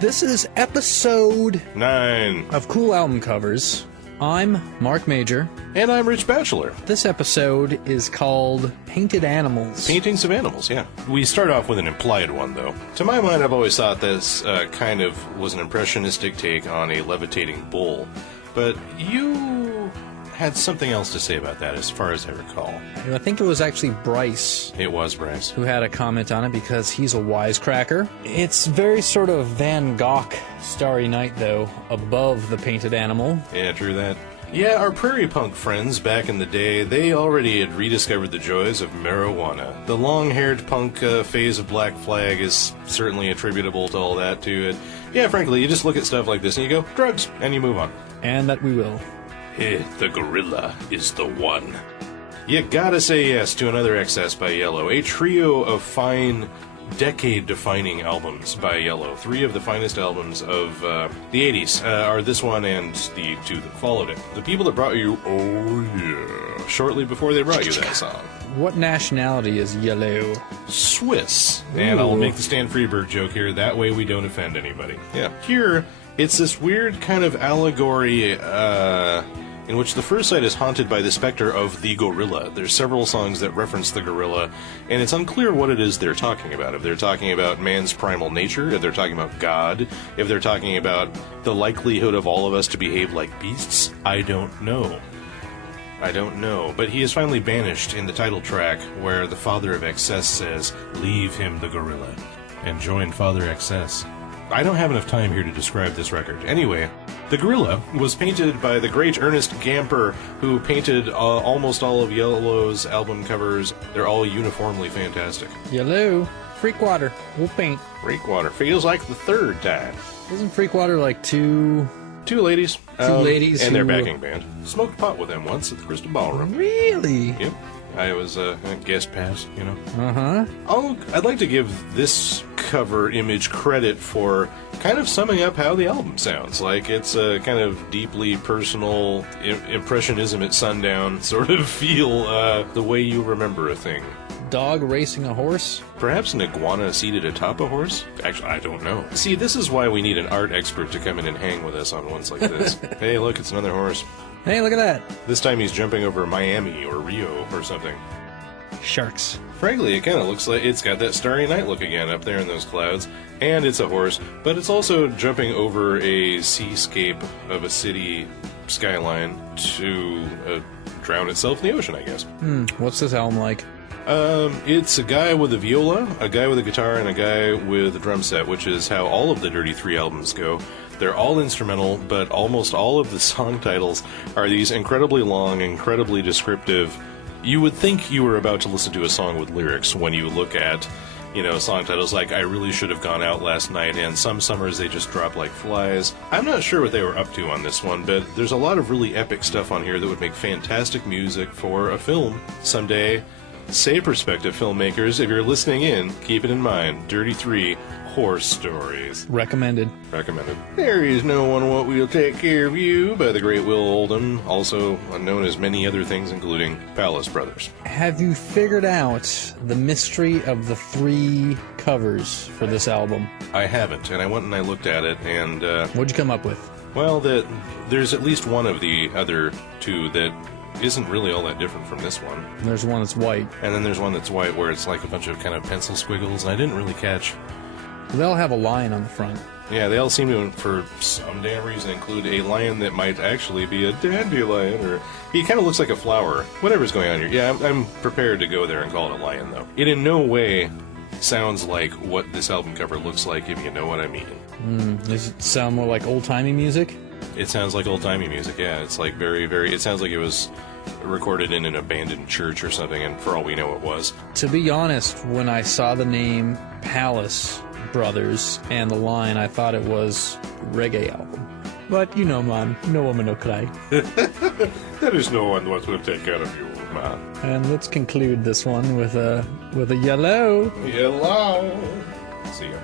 This is episode 9 of Cool Album Covers. I'm Mark Major. And I'm Rich Batchelor. This episode is called Painted Animals. Paintings of animals, yeah. We start off with an implied one, though. To my mind, I've always thought this kind of was an impressionistic take on a levitating bull. But you had something else to say about that, as far as I recall. I think it was actually Bryce. It was Bryce. Who had a comment on it because he's a wisecracker. It's very sort of Van Gogh Starry Night, though, above the painted animal. Yeah, true that. Yeah, our prairie punk friends back in the day, they already had rediscovered the joys of marijuana. The long-haired punk phase of Black Flag is certainly attributable to all that, too. Yeah, frankly, you just look at stuff like this and you go, drugs, and you move on. And that we will. Hey, the gorilla is the one. You gotta say yes to another excess by Yello, a trio of fine, decade-defining albums by Yello. 3 of the finest albums of the 80s are this one and the 2 that followed it. The people that brought you Oh Yeah, shortly before they brought you that song. What nationality is Yello? Swiss. Ooh. And I'll make the Stan Freberg joke here, that way we don't offend anybody. Yeah. Here, it's this weird kind of allegory in which the first side is haunted by the specter of the gorilla. There's several songs that reference the gorilla, and it's unclear what it is they're talking about. If they're talking about man's primal nature, if they're talking about God, if they're talking about the likelihood of all of us to behave like beasts, I don't know. But he is finally banished in the title track where the father of Excess says, "Leave him the gorilla," and join Father Excess. I don't have enough time here to describe this record. Anyway, the gorilla was painted by the great Ernest Gamper, who painted almost all of Yellow's album covers. They're all uniformly fantastic. Yello. Freakwater. We'll paint. Freakwater. Feels like the third time. Isn't Freakwater like two ladies. ladies and who... their backing band. Smoked pot with them once at the Crystal Ballroom. Really? Yep. I was a guest pass, you know. Uh-huh. I'd like to give this cover image credit for kind of summing up how the album sounds. Like, it's a kind of deeply personal impressionism at sundown sort of feel, the way you remember a thing. Dog racing a horse? Perhaps an iguana seated atop a horse? Actually, I don't know. See, this is why we need an art expert to come in and hang with us on ones like this. Hey, look, it's another horse. Hey, look at that. This time he's jumping over Miami or Rio or something. Sharks. Frankly, it kind of looks like it's got that Starry Night look again up there in those clouds. And it's a horse, but it's also jumping over a seascape of a city skyline to drown itself in the ocean, I guess. What's this album like? It's a guy with a viola, a guy with a guitar, and a guy with a drum set, which is how all of the Dirty Three albums go. They're all instrumental, but almost all of the song titles are these incredibly long, incredibly descriptive. You would think you were about to listen to a song with lyrics when you look at, you know, song titles like I Really Should Have Gone Out Last Night and Some Summers They Just Drop Like Flies. I'm not sure what they were up to on this one, but there's a lot of really epic stuff on here that would make fantastic music for a film someday. Say, prospective filmmakers, if you're listening in, keep it in mind. Dirty Three Horse Stories. Recommended. There is no one what will take care of you by the great Will Oldham, also known as many other things, including Palace Brothers. Have you figured out the mystery of the 3 covers for this album? I haven't, and I went and I looked at it, and What'd you come up with? well, there's at least one of the other 2 that isn't really all that different from this one. There's one that's white. And then there's one that's white where it's like a bunch of kind of pencil squiggles, and I didn't really catch. They'll have a lion on the front. Yeah, they all seem to, for some damn reason, include a lion that might actually be a dandelion, or he kind of looks like a flower. Whatever's going on here. Yeah, I'm prepared to go there and call it a lion, though. It in no way sounds like what this album cover looks like, if you know what I mean. Does it sound more like old-timey music? It sounds like old-timey music, yeah. It's like very, very... It sounds like it was recorded in an abandoned church or something, and for all we know it was. To be honest, when I saw the name Palace Brothers and the line, I thought it was a reggae album. But, you know, man, no woman no cry. There is no one what will take care of you, man. And let's conclude this one with a Yello. Yellow. See ya.